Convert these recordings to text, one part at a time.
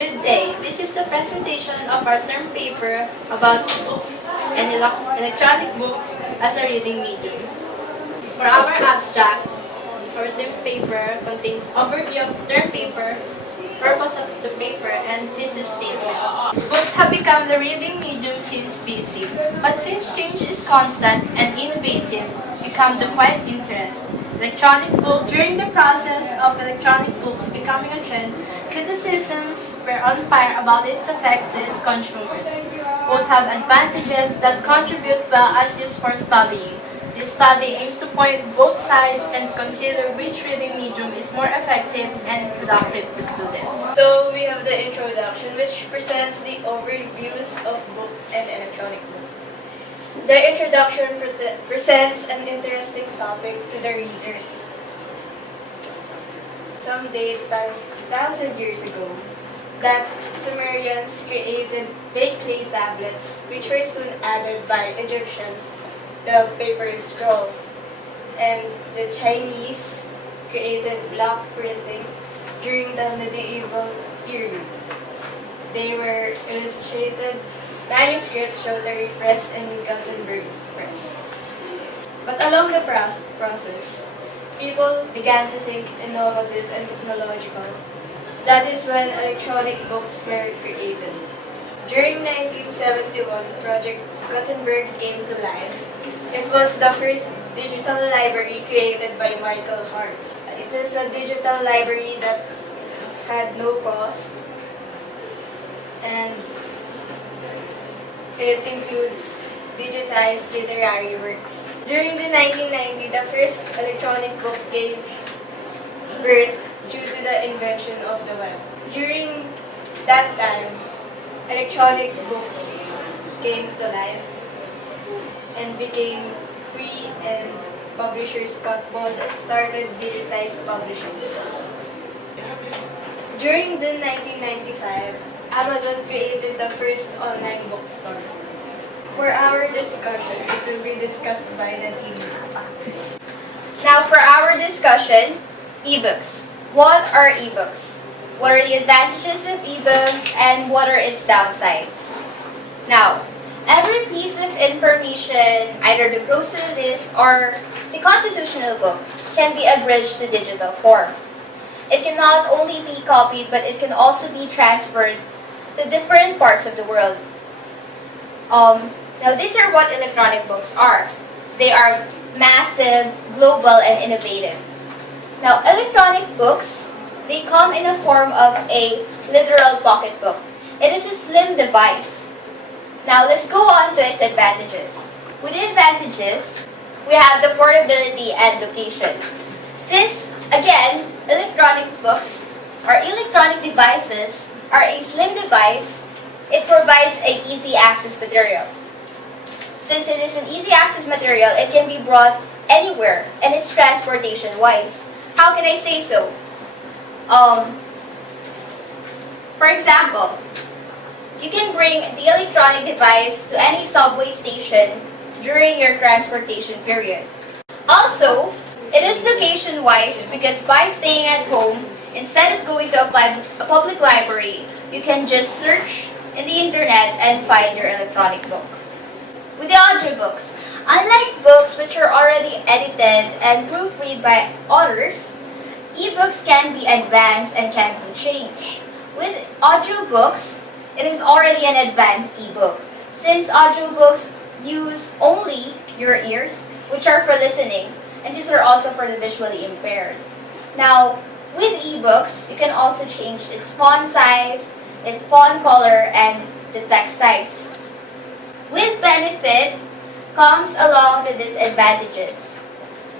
Good day. This is the presentation of our term paper about books and electronic books as a reading medium. For our abstract, our term paper contains overview of the term paper, purpose of the paper, and thesis statement. Books have become the reading medium since BC, but since change is constant and innovative, become the quiet interest. Electronic book. During the process of electronic books becoming a trend, criticisms were on fire about its effect to its consumers. Both have advantages that contribute well as used for studying. This study aims to point both sides and consider which reading medium is more effective and productive to students. So we have the introduction, which presents the overviews of books and electronic books. The introduction presents an interesting topic to the readers. Some date 5,000 years ago, the Sumerians created baked clay tablets, which were soon added by Egyptians, the paper scrolls, and the Chinese created block printing during the medieval period. They were illustrated manuscripts showed press in Gutenberg press. But along the process, people began to think innovative and technological. That is when electronic books were created. During 1971, Project Gutenberg came to life. It was the first digital library created by Michael Hart. It is a digital library that had no cost, and it includes digitized literary works. During the 1990s, the first electronic book gave birth due to the invention of the web. During that time, electronic books came to life and became free, and publishers got bold and started digitized publishing. During the 1995, Amazon created the first online bookstore. For our discussion, it will be discussed by the team. Now for our discussion, ebooks. What are ebooks? What are the advantages of ebooks and what are its downsides? Now, every piece of information, either the gross release or the constitutional book, can be abridged to digital form. It can not only be copied, but it can also be transferred to different parts of the world. Now these are what electronic books are. They are massive, global, and innovative. Now electronic books, they come in the form of a literal pocketbook. It is a slim device. Now let's go on to its advantages. With the advantages, we have the portability and location. Since, again, electronic books or electronic devices are a slim device, it provides an easy access material. Since it is an easy access material, it can be brought anywhere and it's transportation wise. How can I say so? For example, you can bring the electronic device to any subway station during your transportation period. Also, it is location wise because by staying at home, instead of going to a public library, you can just search in the internet and find your electronic book. With the audiobooks, unlike books which are already edited and proofread by authors, ebooks can be advanced and can be changed. With audiobooks, it is already an advanced ebook. Since audiobooks use only your ears, which are for listening, and these are also for the visually impaired. Now, with ebooks, you can also change its font size, its font color, and the text size. With benefit comes along the disadvantages.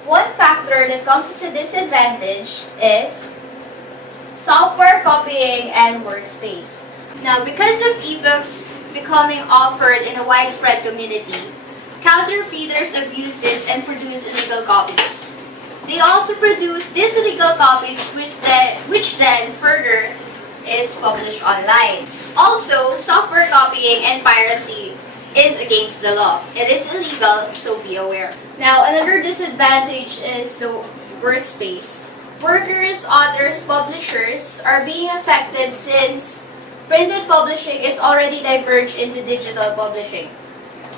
One factor that comes as a disadvantage is software copying and workspace. Now, because of ebooks becoming offered in a widespread community, counterfeiters abuse this and produce illegal copies. They also produce these illegal copies which then further is published online. Also, software copying and piracy is against the law. It is illegal, so be aware. Now, another disadvantage is the workspace. Workers, authors, publishers are being affected since printed publishing is already diverged into digital publishing.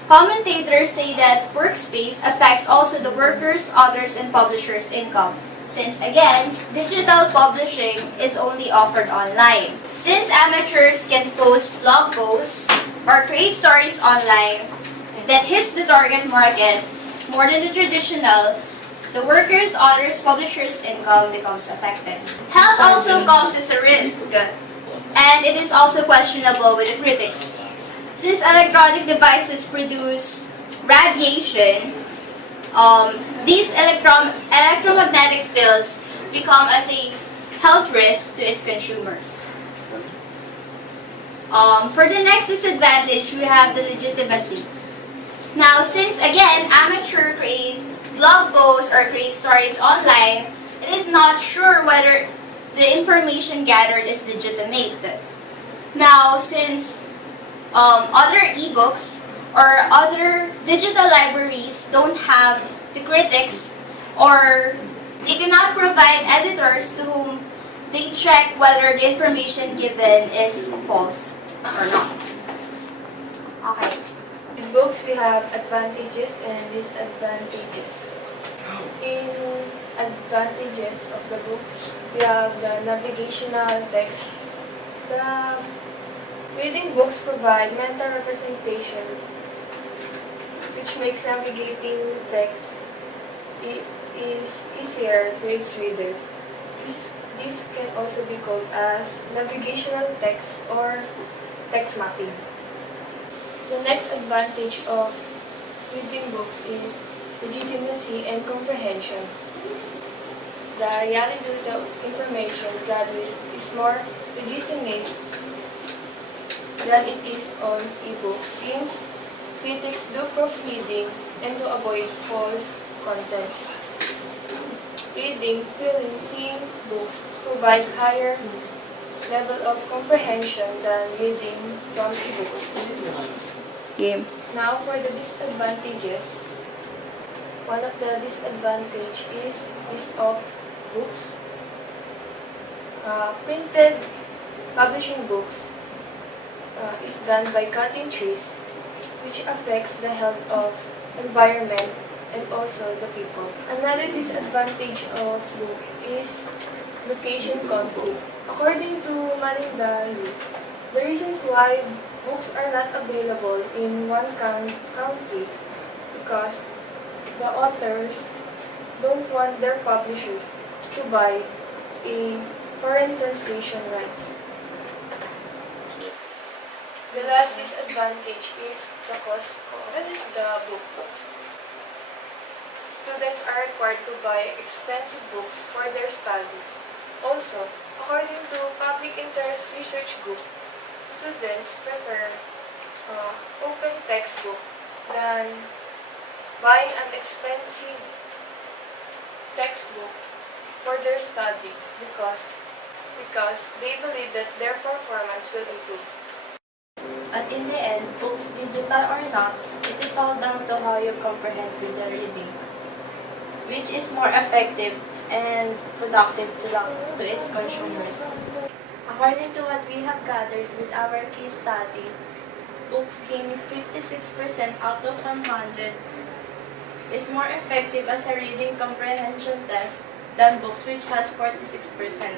Commentators say that workspace affects also the workers, authors, and publishers' income, since again, digital publishing is only offered online. Since amateurs can post blog posts or create stories online that hits the target market more than the traditional, the workers, authors, publishers' income becomes affected. Health also comes as a risk, and it is also questionable with the critics. Since electronic devices produce radiation, these electromagnetic fields become as a health risk to its consumers. For the next disadvantage, we have the legitimacy. Now, since again, amateur create blog posts or create stories online, it is not sure whether the information gathered is legitimate. Now, since other ebooks or other digital libraries don't have the critics, or they cannot provide editors to whom they check whether the information given is false or not. Okay. In books, we have advantages and disadvantages. In advantages of the books, we have the navigational text. The reading books provide mental representation, which makes navigating text is easier to its readers. This can also be called as navigational text or text mapping. The next advantage of reading books is legitimacy and comprehension. The reality of the information gathered is more legitimate than it is on ebooks, since critics do proofreading and to avoid false contents. Reading, feeling, seeing books provide higher level of comprehension than reading from ebooks. Now for the disadvantages. One of the disadvantages is of books. Printed publishing books is done by cutting trees, which affects the health of environment and also the people. Another disadvantage of book is location conflict. According to Malindalu, the reasons why books are not available in one country because the authors don't want their publishers to buy a foreign translation rights. The last disadvantage is the cost of the book. Students are required to buy expensive books for their studies. Also, according to Public Interest Research Group, students prefer open textbook than buying an expensive textbook for their studies because they believe that their performance will improve. But in the end, books digital or not, it is all down to how you comprehend with the reading, which is more effective and productive to its consumers. According to what we have gathered with our case study, books gaining 56% out of 100 is more effective as a reading comprehension test than books which has 46%.